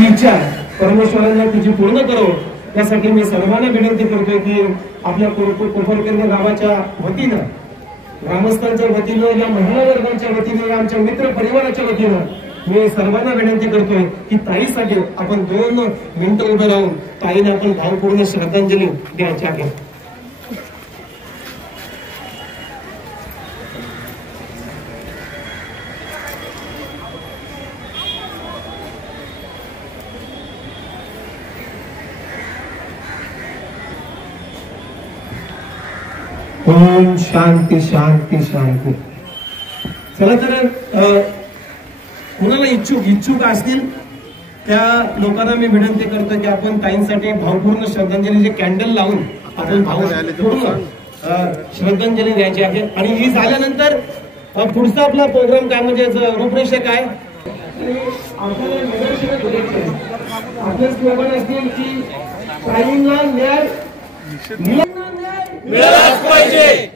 ती इच्छा परमेश्वरांना तिची पूर्ण करो यासाठी मी सर्वांना विनंती करतोय की आपल्या कोपरकर्णी गावाच्या वतीनं, ग्रामस्थांच्या वतीनं, या महिला वर्गाच्या वतीनं, आमच्या मित्र परिवाराच्या वतीनं मी सर्वांना विनंती करतोय की ताईसाठी आपण 2 मिनिटं उभे राहून ताईने आपण भावपूर्ण श्रद्धांजली द्यायची आहे. ओम शांती शांती शांती. चला तर कुणाला इच्छुक असतील त्या लोकांना मी विनंती करतो की आपण ताईंसाठी भावपूर्ण श्रद्धांजली जे कॅन्डल लावून आपण भावपूर्ण श्रद्धांजली द्यायची आहे. आणि ही झाल्यानंतर पुढचा आपला प्रोग्राम काय म्हणजे रूपरेषा काय आपले स्लोगन असतील की ताईंना न्याय मिळालाच पाहिजे.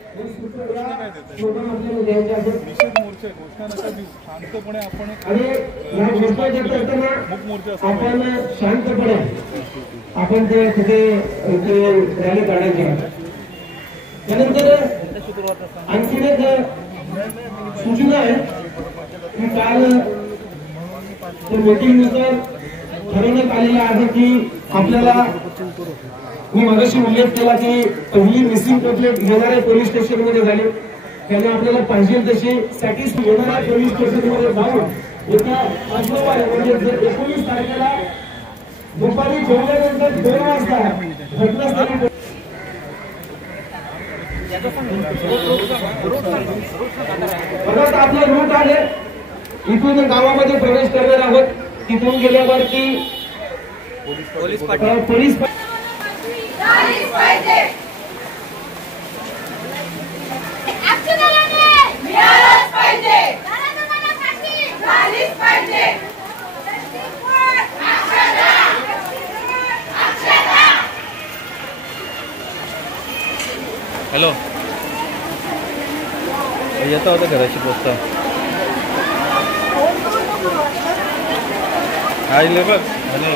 आपण शांतपणे आपण ते तिथे रॅली काढायची. त्यानंतर आणखीन एक सूचना आहे की काल मीटिंगनुसार ठरवण्यात आलेलं आहे की आपल्याला, मी मगाशी उल्लेख केला की पहिली मिसिंग कंप्लेंट येणाऱ्या पोलीस स्टेशन मध्ये झाली. त्यांना आपल्याला पाहिजे तशी सॅटिस्फाय येणाऱ्या पोलीस स्टेशन मध्ये जाऊन एका म्हणजे 19 तारखेला दुपारी जेवल्यानंतर 2 वाजता घटनास्थळी परत आपला रूट आहे. इथून गावामध्ये प्रवेश करणार आहोत. तिथून गेल्यावरती पोलीस हॅलो येता होता घराची पोचता आले बघ. हॅलो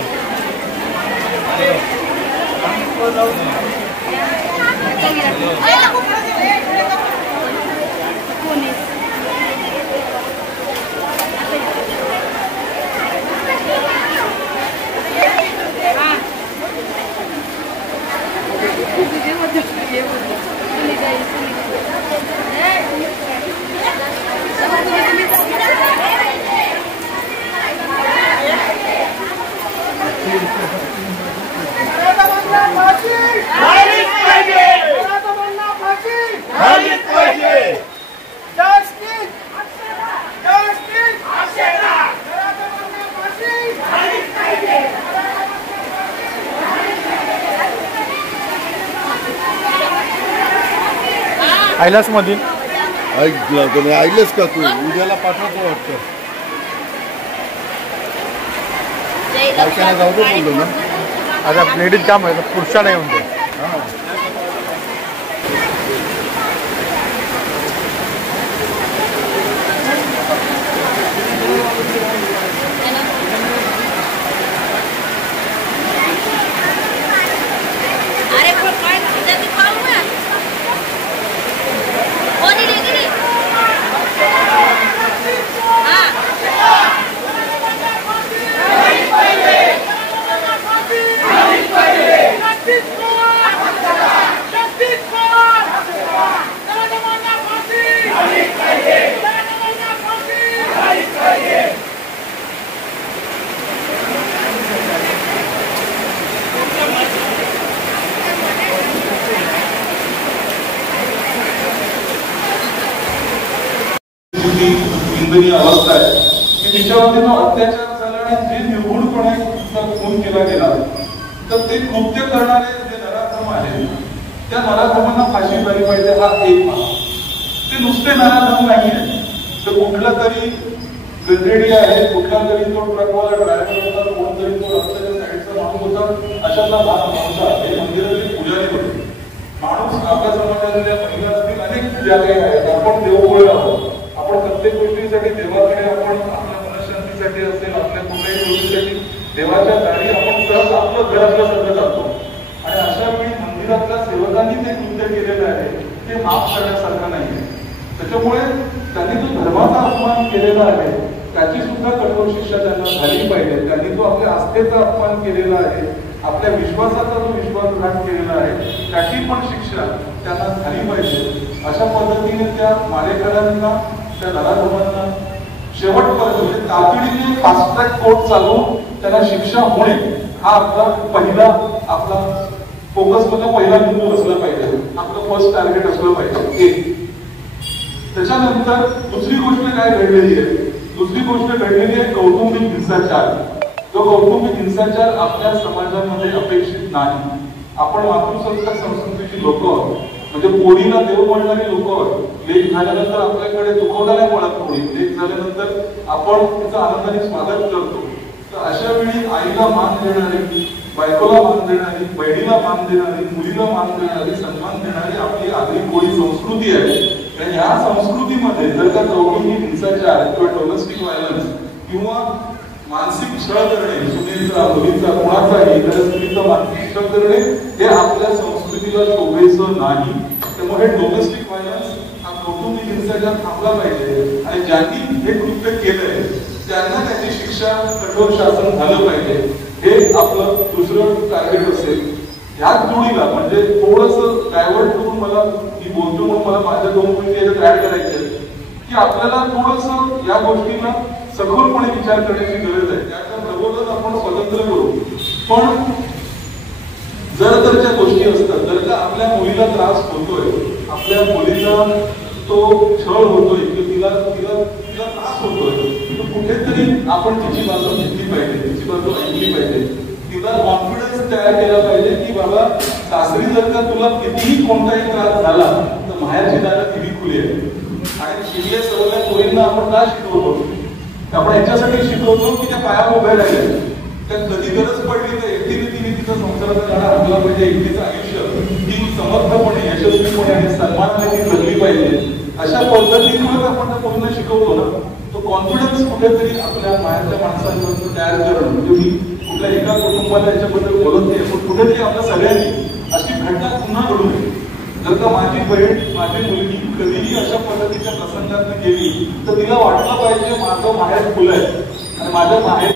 आयलास मधून ऐकलं तुम्ही ऐकलंस का तू उद्याला पाठवतो वाटतं जाऊ दे बोललो ना. आता लेडीज काम आहे पुरुषाला येऊन दे. इंद्रिय अवस्था आहे की तिच्यावरती अत्याचार झाला आणि जे निर्गुणपणे खून केला गेला तर ते कृत्य करणारे जे नराधम आहेत त्या नराधमांना फाशी झाली पाहिजे. हा एक मार्ग. ते नुसते नराधम नाही आहे तर कुठला तरी गंधेडी आहे, कुठला तरी तो ट्रकवाला ड्रायव्हर होता, कोणतरी तो रस्त्याच्या साईडचा माणूस होता, अशातला माणूस आहे. मंदिरातले पुजारी होते. माणूस आपल्या समाजातल्या महिला असतील अनेक ज्या काही आहेत. आपण देवपुळे आहोत. आपण प्रत्येक गोष्टीसाठी देवाकडे आपण आपल्या मनशांतीसाठी असेल आपल्या कुठल्याही गोष्टीसाठी देवाच्या त्यामुळे त्यांनी जो धर्माचा अपमान केलेला आहे त्याची सुद्धा कठोर शिक्षा त्यांना झाली पाहिजे. त्यांनी जो आपल्या आस्थेचा अपमान केलेला आहे, आपल्या विश्वासाचा जो विश्वासघात केलेला आहे त्याची पण शिक्षा त्यांना झाली पाहिजे. अशा पद्धतीने त्या मारेकऱ्यांना, त्या नराधमांना शेवटपर्यंत म्हणजे तातडीने फास्ट ट्रॅक कोर्ट चालवून त्यांना शिक्षा होणे हा आपला पहिला आपला फोकस मध्ये पहिला बिंदू असला पाहिजे, आपलं फर्स्ट टार्गेट असलं पाहिजे. एक. त्याच्यानंतर दुसरी गोष्ट काय घडलेली आहे? दुसरी गोष्ट घडलेली आहे कौटुंबिक हिंसाचार. जो कौटुंबिक हिंसाचार आपल्या समाजामध्ये अपेक्षित नाही. आपण मातृसत्ताक संस्कृतीची लोक आहोत, म्हणजे पोरीला देव म्हणणारी लोक आहोत. लेख झाल्यानंतर आपल्याकडे दुखवला नाही म्हणत पोळी, लेख झाल्यानंतर आपण त्याचं आनंदाने स्वागत करतो. तर अशा वेळी आईला मान देणारी, बायकोला मान देणारी, बहिणीला मान देणारी, मुलीला मान देणारी, सन्मान देणारी आपली आगरी कोळी संस्कृती आहे. आणि या संस्कृतीमध्ये जर का कौटुंबिक हिंसाचार किंवा डोमेस्टिक व्हायलन्स किंवा मानसिक छळ करणे, सुनेचा, मुलीचा, कोणाचाही इतर स्त्रीचा मानसिक छळ करणे हे आपल्या संस्कृतीला शोभेचं नाही. त्यामुळे डोमेस्टिक व्हायलन्स हा कौटुंबिक हिंसाचार थांबला पाहिजे आणि ज्यांनी हे कृत्य केलंय त्यांना त्याची शिक्षा, कठोर शासन झालं पाहिजे. हे आपलं दुसरं टार्गेट असेल. ह्याच जोडीला म्हणजे थोडंसं डायव्हर्ट करून मला मी बोलतो म्हणून मला माझ्या 2 गोष्टी याच्यात ऍड करायच्या की आपल्याला थोडंसं या गोष्टीला सखोलपणे विचार करण्याची गरज आहे. त्याच्या प्रबोधन आपण स्वतंत्र करू, पण जर गोष्टी असतात, जर का आपल्या मुलीला त्रास होतोय, आपल्या मुलीला तो छळ होतोय किंवा तिला त्रास होतोय, तर कुठेतरी आपण तिची बाजू घेतली पाहिजे, तिची बाजू ऐकली पाहिजे. तिला कॉन्फिडन्स तयार केला पाहिजे की बाबा सासरी जर का तुला कितीही कोणताही त्रास झाला तर माहेरची दारं किती खुली आहे. आणि शिकले सवरल्या पोरींना आपण का शिकवतो? आपण याच्यासाठी शिकवतो की त्या पाया उभ्या राहिल्या, त्या कधी गरज पडली तर एकटीने तिने तिचा संसाराचा गाडा हाकला पाहिजे. एकटीचं आयुष्य ती समर्थपणे, यशस्वीपणे आणि सन्मानाने ती जगली पाहिजे. अशा पद्धतीने आपण त्या पोरींना शिकवतो ना, तो कॉन्फिडन्स कुठेतरी आपल्या माहेरच्या माणसांपर्यंत तयार करणं. म्हणजे मी कुठल्या एका कुटुंबाला याच्याबद्दल बोलत नाही, पण कुठेतरी आपल्या सगळ्यांनी अशी घटना पुन्हा घडू नये. जर का माझी बहीण, माझी मुलगी कधीही अशा पद्धतीच्या प्रसंगात गेली तर तिला वाटलं पाहिजे माझं माहेर खुलं आहे आणि माझ्या माहेर